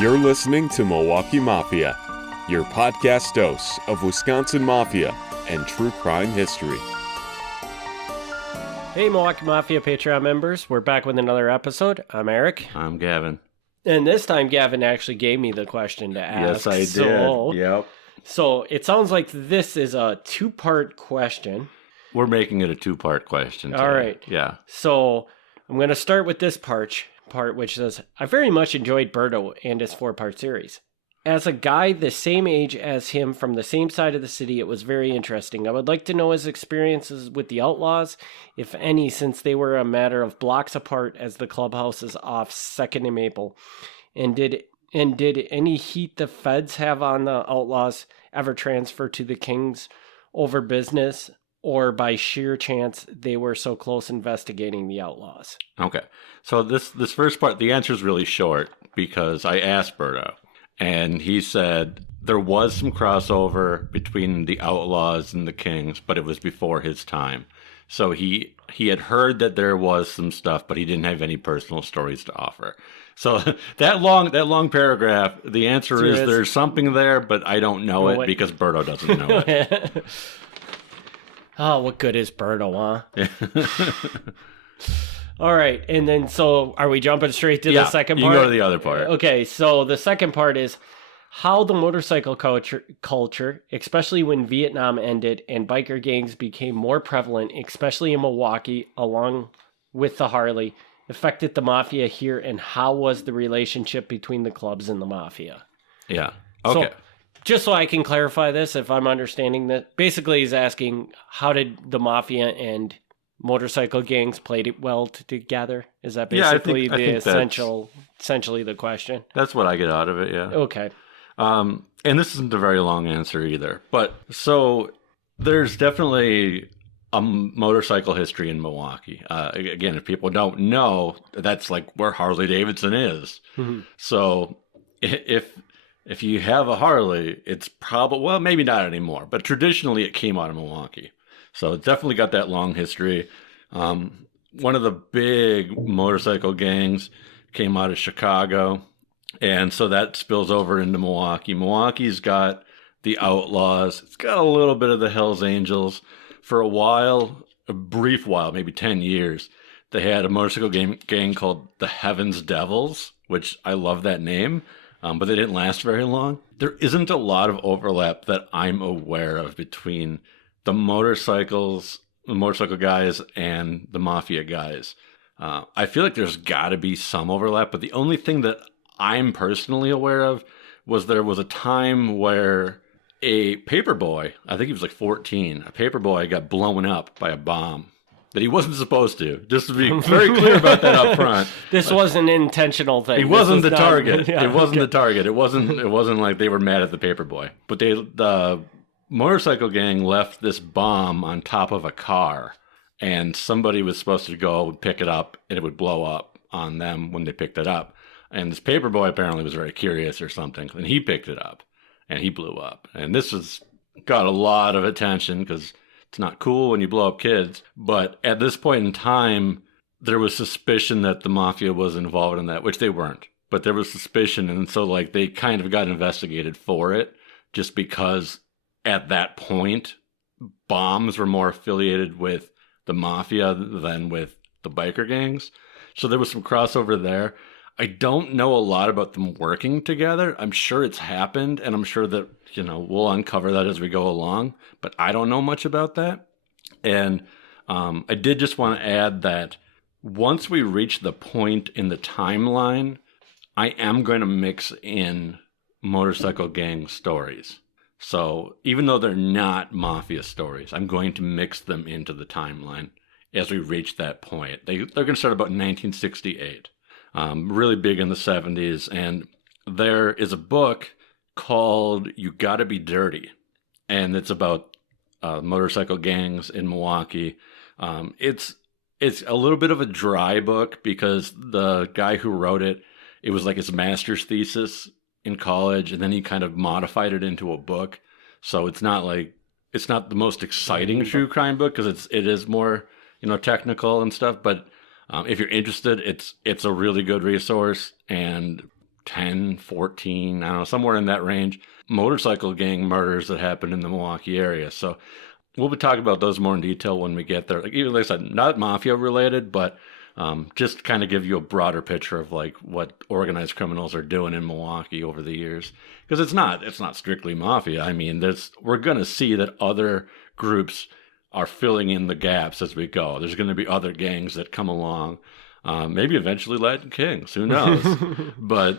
You're listening to Milwaukee Mafia, your podcast dose of Wisconsin Mafia and true crime history. Hey, Milwaukee Mafia Patreon members, we're back with another episode. I'm Eric. I'm Gavin. And this time, Gavin actually gave me the question to ask. Yes, I did. Yep. So it sounds like this is a two-part question. We're making it a two-part question today. All right. Yeah. So I'm going to start with this part, which says, I very much enjoyed Berto and his four-part series. As a guy the same age as him from the same side of the city, it was very interesting. I would like to know his experiences with the Outlaws, if any, since they were a matter of blocks apart as the clubhouse is off 2nd and Maple. And did any heat the feds have on the Outlaws ever transfer to the Kings over business, or by sheer chance they were so close investigating the Outlaws? Okay. So this first part, the answer is really short because I asked Berto, and he said there was some crossover between the Outlaws and the Kings, but it was before his time. So he had heard that there was some stuff, but he didn't have any personal stories to offer. So that long paragraph, the answer is there's something there, but I don't know it because Berto doesn't know it. Oh, what good is Berto, huh? All right, and then so are we jumping straight to the second part? You can go to the other part. Okay, so the second part is how the motorcycle culture, especially when Vietnam ended and biker gangs became more prevalent, especially in Milwaukee, along with the Harley, affected the Mafia here, and how was the relationship between the clubs and the Mafia? Yeah, okay. So, just so I can clarify this, if I'm understanding that, basically he's asking, how did the Mafia and motorcycle gangs played well together? Is that basically essentially the question? That's what I get out of it, yeah. Okay. And this isn't a very long answer either. But so there's definitely a motorcycle history in Milwaukee. Again, if people don't know, that's like where Harley Davidson is. Mm-hmm. So if you have a Harley, it's probably, well, maybe not anymore, but traditionally it came out of Milwaukee. So it's definitely got that long history. One of the big motorcycle gangs came out of Chicago, and so that spills over into Milwaukee. Milwaukee's got the Outlaws. It's got a little bit of the Hells Angels. For a while, a brief while, maybe 10 years, they had a motorcycle gang called the Heaven's Devils, which I love that name. But they didn't last very long. There isn't a lot of overlap that I'm aware of between the motorcycle guys and the Mafia guys. I feel like there's got to be some overlap, but the only thing that I'm personally aware of was there was a time where a paperboy, I think he was like 14, a paperboy got blown up by a bomb that he wasn't supposed to. Just to be very clear about that up front. This wasn't an intentional thing. He wasn't the target. Yeah, it wasn't the target. It wasn't like they were mad at the paperboy. But the motorcycle gang left this bomb on top of a car, and somebody was supposed to go and pick it up, and it would blow up on them when they picked it up. And this paperboy apparently was very curious or something, and he picked it up, and he blew up. And this got a lot of attention because it's not cool when you blow up kids. But at this point in time, there was suspicion that the Mafia was involved in that, which they weren't. But there was suspicion, and so like they kind of got investigated for it, just because at that point, bombs were more affiliated with the Mafia than with the biker gangs. So there was some crossover there. I don't know a lot about them working together. I'm sure it's happened, and I'm sure that, we'll uncover that as we go along, but I don't know much about that. And I did just want to add that once we reach the point in the timeline, I am going to mix in motorcycle gang stories. So even though they're not Mafia stories, I'm going to mix them into the timeline as we reach that point. They're going to start about 1968. Really big in the 70s, and there is a book called You Gotta Be Dirty, and it's about motorcycle gangs in Milwaukee. It's a little bit of a dry book because the guy who wrote it, it was like his master's thesis in college, and then he kind of modified it into a book. So it's not the most exciting true crime book because it is more technical and stuff, but if you're interested, it's a really good resource, and 10, 14, I don't know, somewhere in that range, motorcycle gang murders that happened in the Milwaukee area. So we'll be talking about those more in detail when we get there. Like I said, not mafia related, but just kind of give you a broader picture of like what organized criminals are doing in Milwaukee over the years. Because it's not strictly mafia. I mean, we're going to see that other groups are filling in the gaps as we go. There's going to be other gangs that come along. Maybe eventually Latin Kings, who knows? But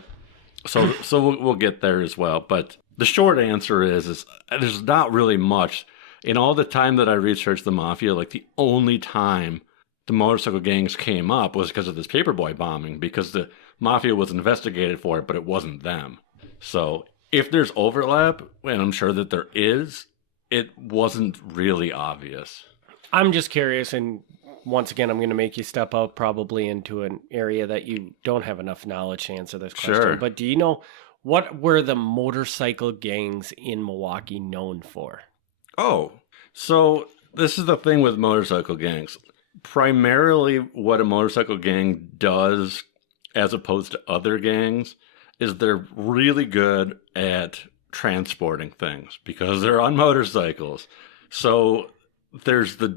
so we'll get there as well. But the short answer is there's not really much. In all the time that I researched the mafia, like the only time the motorcycle gangs came up was because of this paperboy bombing, because the mafia was investigated for it, but it wasn't them. So if there's overlap, and I'm sure that there is, it wasn't really obvious. I'm just curious, and once again, I'm going to make you step out probably into an area that you don't have enough knowledge to answer this question. Sure. But do you know, what were the motorcycle gangs in Milwaukee known for? Oh, so this is the thing with motorcycle gangs. Primarily what a motorcycle gang does, as opposed to other gangs, is they're really good at transporting things because they're on motorcycles. So there's the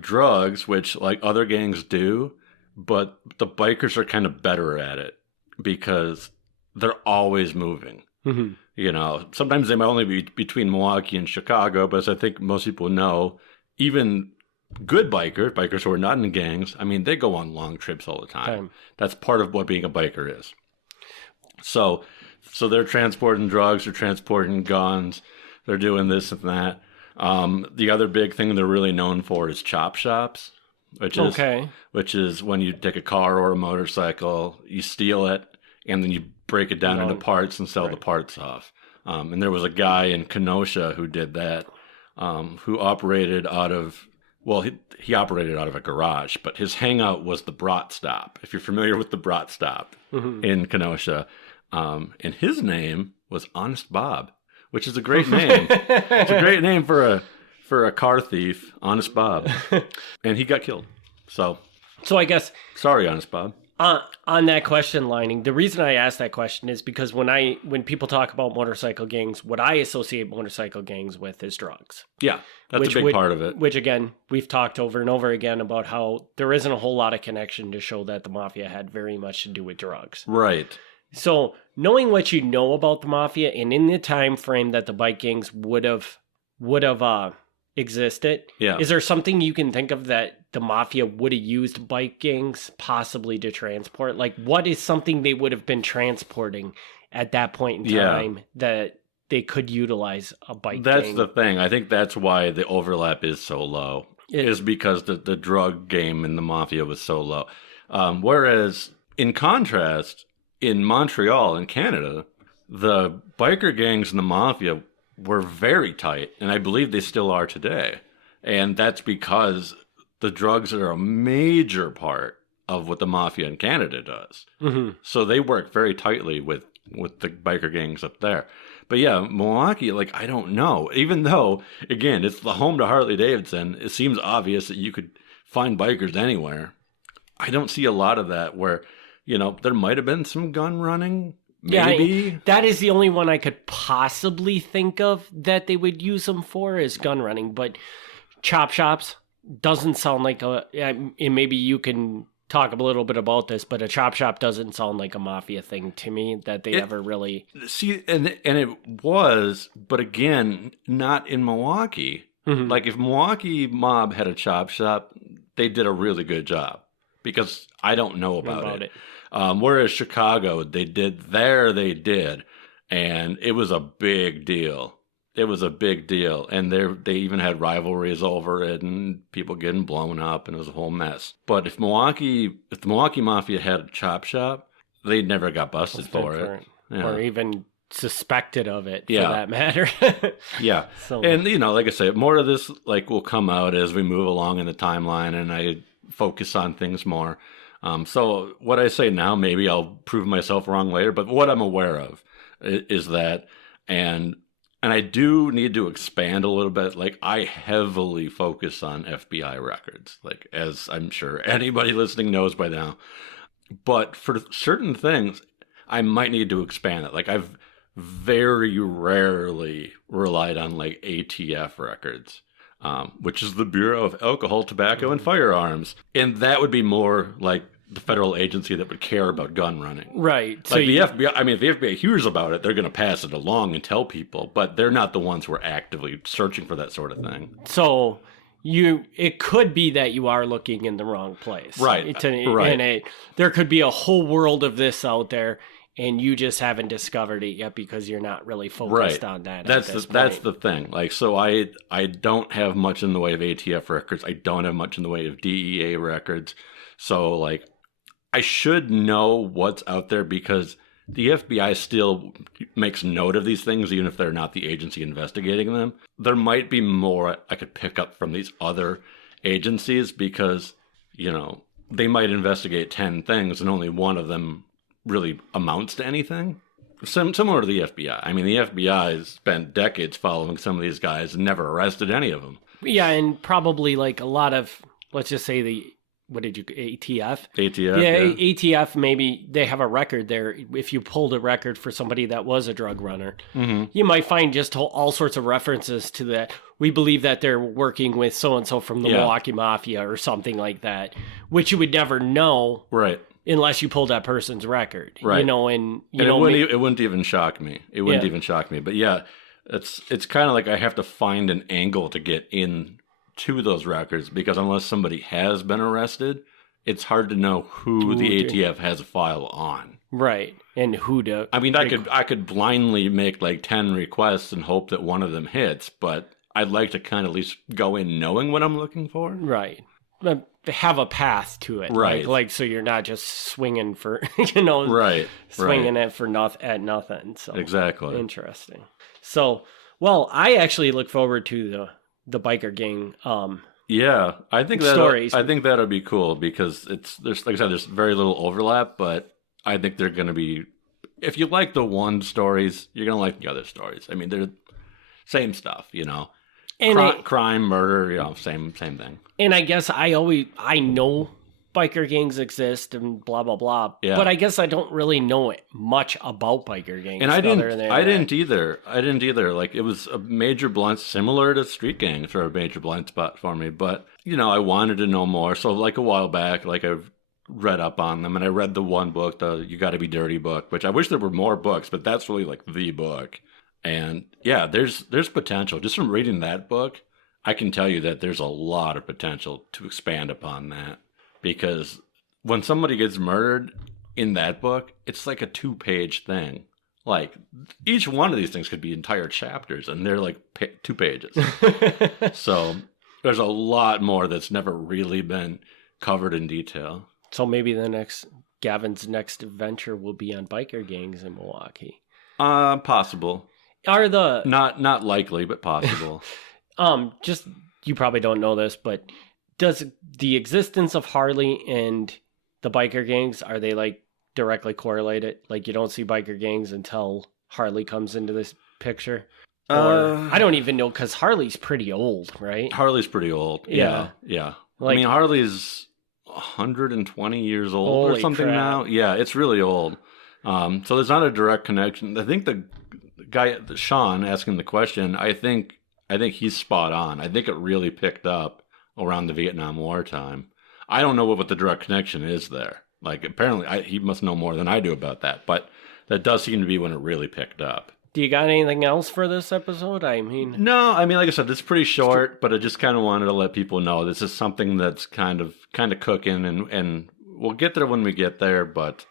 drugs, which like other gangs do, but the bikers are kind of better at it because they're always moving. Mm-hmm. You know, sometimes they might only be between Milwaukee and Chicago, but as I think most people know, even good bikers who are not in gangs, I mean, they go on long trips all the time. That's part of what being a biker is. So they're transporting drugs, they're transporting guns, they're doing this and that. The other big thing they're really known for is chop shops, which is when you take a car or a motorcycle, you steal it, and then you break it down into parts and sell the parts off. And there was a guy in Kenosha who did that, who operated out of, he operated out of a garage, but his hangout was the Brat Stop, if you're familiar with the Brat Stop in Kenosha. And his name was Honest Bob, which is a great name. It's a great name for a car thief, Honest Bob. And he got killed. So I guess... Sorry, Honest Bob. On that question lining, the reason I asked that question is because when people talk about motorcycle gangs, what I associate motorcycle gangs with is drugs. Yeah, that's a big part of it. Which, again, we've talked over and over again about how there isn't a whole lot of connection to show that the mafia had very much to do with drugs. Right. So, knowing what you know about the mafia and in the time frame that the bike gangs would have existed, is there something you can think of that the mafia would have used bike gangs possibly to transport? Like, what is something they would have been transporting at that point in time that they could utilize a bike gang? That's the thing. I think that's why the overlap is so low, is because the drug game in the mafia was so low. Whereas, in contrast, in Montreal, in Canada, the biker gangs and the mafia were very tight, and I believe they still are today. And that's because the drugs are a major part of what the mafia in Canada does. Mm-hmm. So they work very tightly with the biker gangs up there. But yeah, Milwaukee, like, I don't know. Even though, again, it's the home to Harley Davidson, it seems obvious that you could find bikers anywhere. I don't see a lot of that where, you know, there might have been some gun running. Maybe. Yeah, that is the only one I could possibly think of that they would use them for is gun running. But chop shops doesn't sound like and maybe you can talk a little bit about this, but a chop shop doesn't sound like a mafia thing to me that they ever really... See, and it was, but again, not in Milwaukee. Mm-hmm. Like if Milwaukee Mob had a chop shop, they did a really good job because I don't know about it. Whereas Chicago, they did, and it was a big deal. It was a big deal, and they even had rivalries over it, and people getting blown up, and it was a whole mess. But if the Milwaukee Mafia had a chop shop, they never got busted for it. Yeah. Or even suspected of it, for that matter. Yeah, and you know, like I say, more of this will come out as we move along in the timeline, and I focus on things more. So what I say now, maybe I'll prove myself wrong later, but what I'm aware of is that, and I do need to expand a little bit. Like, I heavily focus on FBI records, as I'm sure anybody listening knows by now. But for certain things, I might need to expand it. Like I've very rarely relied on like ATF records, which is the Bureau of Alcohol, Tobacco, and Firearms. And that would be more like the federal agency that would care about gun running. Right. Like the FBI, I mean, if the FBI hears about it, they're going to pass it along and tell people, but they're not the ones who are actively searching for that sort of thing. So it could be that you are looking in the wrong place. Right. Right. And there could be a whole world of this out there, and you just haven't discovered it yet because you're not really focused on that. That's the thing. Like, so I don't have much in the way of ATF records. I don't have much in the way of DEA records. So like, I should know what's out there because the FBI still makes note of these things, even if they're not the agency investigating them. There might be more I could pick up from these other agencies because, you know, they might investigate 10 things and only one of them really amounts to anything. Similar to the FBI. I mean, the FBI has spent decades following some of these guys and never arrested any of them. Yeah, and probably like a lot of, let's just say ATF? ATF, yeah. ATF, maybe they have a record there. If you pulled a record for somebody that was a drug runner, you might find just all sorts of references to that. We believe that they're working with so-and-so from the Milwaukee Mafia or something like that, which you would never know. Right. Unless you pulled that person's record. Right. You know, and it wouldn't even shock me. It wouldn't even shock me. But yeah, it's kind of like I have to find an angle to get in to those records because unless somebody has been arrested, it's hard to know who the ATF has a file on. Right. And who to... I mean, I could blindly make like 10 requests and hope that one of them hits, but I'd like to kind of at least go in knowing what I'm looking for. Right. Have a path to it. Right. Like so you're not just swinging for, you know... Right. Swinging it for nothing. So exactly. Interesting. So, well, I actually look forward to the biker gang yeah, I think stories. I think that'll be cool because there's like I said, there's very little overlap, but I think they're going to be. If you like the one stories, you're going to like the other stories. I mean, they're same stuff, you know, and crime, murder, you know, same thing. And I guess I know biker gangs exist and blah blah blah. Yeah. But I guess I don't really know much about biker gangs. And I didn't either. Like it was a major blind, similar to street gangs, or a major blind spot for me. But you know, I wanted to know more. So like a while back, like I've read up on them, and I read the one book, the "You Got to Be Dirty" book, which I wish there were more books, but that's really like the book. And yeah, there's potential just from reading that book. I can tell you that there's a lot of potential to expand upon that. Because when somebody gets murdered in that book, it's like a 2-page thing. Like each one of these things could be entire chapters, and they're like 2 pages. So there's a lot more that's never really been covered in detail. So maybe Gavin's next adventure will be on biker gangs in Milwaukee. Possible. Are the not likely, but possible. Just you probably don't know this, but. Does the existence of Harley and the biker gangs, are they like directly correlated? Like you don't see biker gangs until Harley comes into this picture? Or I don't even know because Harley's pretty old, right? Harley's pretty old. Yeah. Like, I mean, Harley's 120 years old or something now. Yeah, it's really old. So there's not a direct connection. I think the guy, Sean, asking the question, I think he's spot on. I think it really picked up around the Vietnam War time. I don't know what the direct connection is there. Like, apparently, he must know more than I do about that, but that does seem to be when it really picked up. Do you got anything else for this episode? I mean... No, I mean, like I said, it's pretty short, but I just kind of wanted to let people know this is something that's kind of cooking, and we'll get there when we get there, but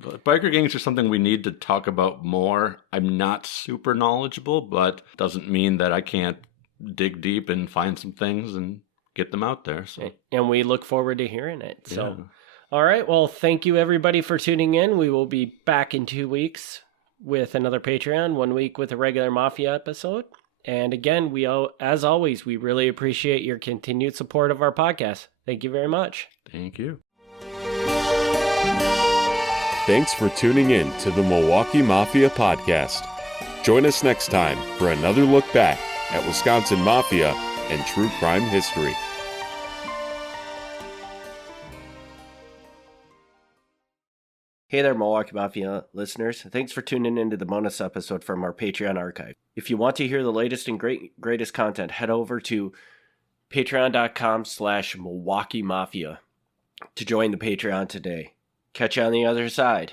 biker gangs are something we need to talk about more. I'm not super knowledgeable, but doesn't mean that I can't dig deep and find some things and get them out there. So. And we look forward to hearing it. So, yeah. All right. Well, thank you everybody for tuning in. We will be back in 2 weeks with another Patreon, 1 week with a regular Mafia episode. And again, as always, we really appreciate your continued support of our podcast. Thank you very much. Thank you. Thanks for tuning in to the Milwaukee Mafia podcast. Join us next time for another look back at Wisconsin Mafia and true crime history. Hey there, Milwaukee Mafia listeners. Thanks for tuning into the bonus episode from our Patreon archive. If you want to hear the latest and greatest content, head over to patreon.com/Milwaukee Mafia to join the Patreon today. Catch you on the other side.